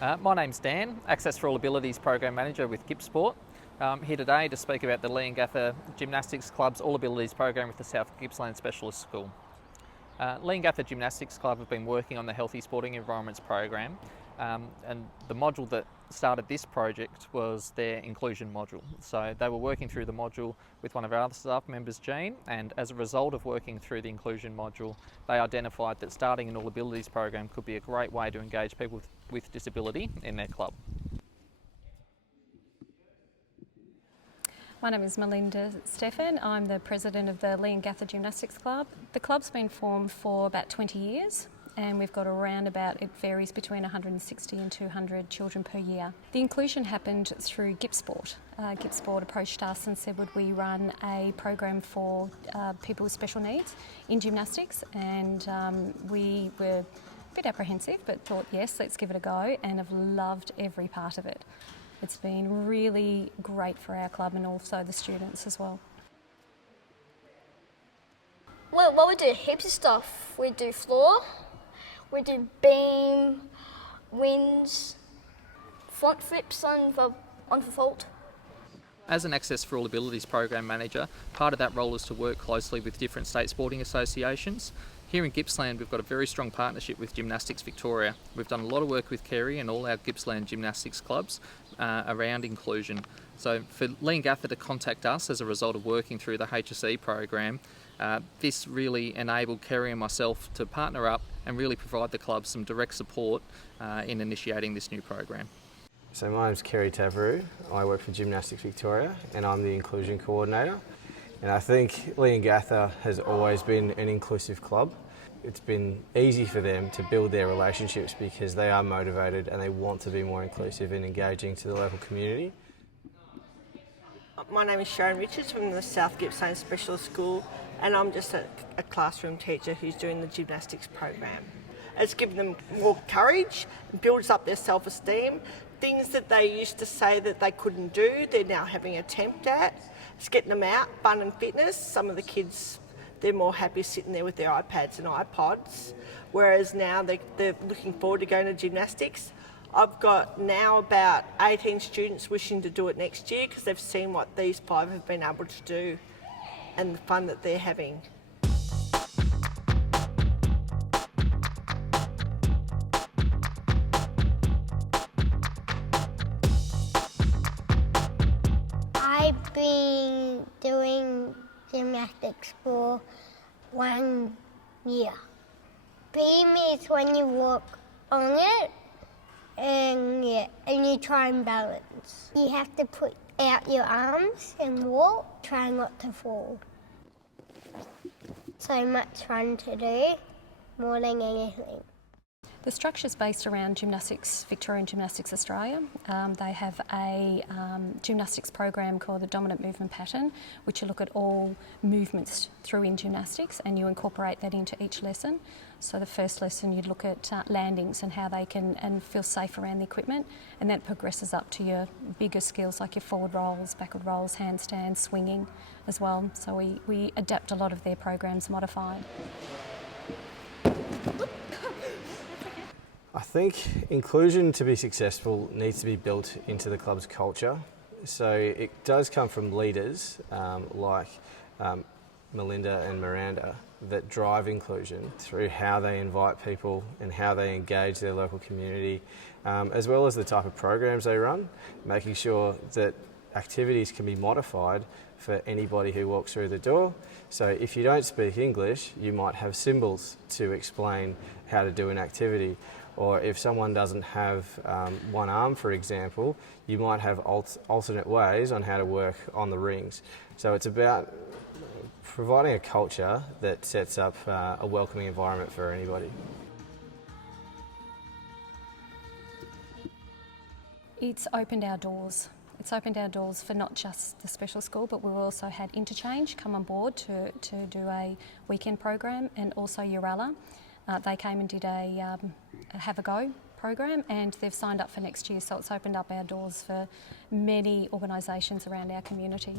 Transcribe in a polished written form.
My name's Dan, Access for All Abilities Program Manager with GippSport. Here today to speak about the Leongatha Gymnastics Club's All Abilities Program with the South Gippsland Specialist School. Leongatha Gymnastics Club have been working on the Healthy Sporting Environments program, and the module that started this project was their inclusion module. So they were working through the module with one of our other staff members, Jean, and as a result of working through the inclusion module, they identified that starting an All Abilities program could be a great way to engage people with disability in their club. My name is Melinda Stephan. I'm the president of the Leongatha Gymnastics Club. The club's been formed for about 20 years and we've got around about, it varies between 160 and 200 children per year. The inclusion happened through GippSport. GippSport approached us and said would we run a program for people with special needs in gymnastics, and we were a bit apprehensive but thought yes, let's give it a go, and have loved every part of it. It's been really great for our club and also the students as well. Well, we do heaps of stuff. We do floor, we do beam, winds, front flips on the vault. As an Access for All Abilities Program Manager, part of that role is to work closely with different state sporting associations. Here in Gippsland we've got a very strong partnership with Gymnastics Victoria. We've done a lot of work with Kerry and all our Gippsland gymnastics clubs around inclusion. So for Leongatha to contact us as a result of working through the HSE program, this really enabled Kerry and myself to partner up and really provide the club some direct support in initiating this new program. So my name's Kerry Tavaroo. I work for Gymnastics Victoria and I'm the inclusion coordinator. And I think Leongatha has always been an inclusive club. It's been easy for them to build their relationships because they are motivated and they want to be more inclusive and engaging to the local community. My name is Sharon Richards from the South Gippsland Specialist School, and I'm just a classroom teacher who's doing the gymnastics program. It's given them more courage, builds up their self-esteem. Things that they used to say that they couldn't do, they're now having an attempt at. It's getting them out, fun and fitness. Some of the kids, they're more happy sitting there with their iPads and iPods, whereas now they're looking forward to going to gymnastics. I've got now about 18 students wishing to do it next year because they've seen what these 5 have been able to do and the fun that they're having. I've been doing gymnastics for 1 year. Beam is when you walk on it and you try and balance. You have to put out your arms and walk, try not to fall. So much fun to do, more than anything. The structure is based around Gymnastics Victoria and Gymnastics Australia. They have a gymnastics program called the Dominant Movement Pattern, which you look at all movements through in gymnastics and you incorporate that into each lesson. So the first lesson you'd look at landings and how they can and feel safe around the equipment, and that progresses up to your bigger skills like your forward rolls, backward rolls, handstands, swinging as well. So we adapt a lot of their programs modified. I think inclusion to be successful needs to be built into the club's culture. So it does come from leaders like Melinda and Miranda that drive inclusion through how they invite people and how they engage their local community, as well as the type of programs they run, making sure that activities can be modified for anybody who walks through the door. So if you don't speak English, you might have symbols to explain how to do an activity. Or if someone doesn't have one arm, for example, you might have alternate ways on how to work on the rings. So it's about providing a culture that sets up a welcoming environment for anybody. It's opened our doors. It's opened our doors for not just the special school, but we've also had Interchange come on board to do a weekend program, and also Uralla. They came and did a Have a Go program, and they've signed up for next year, so it's opened up our doors for many organisations around our community.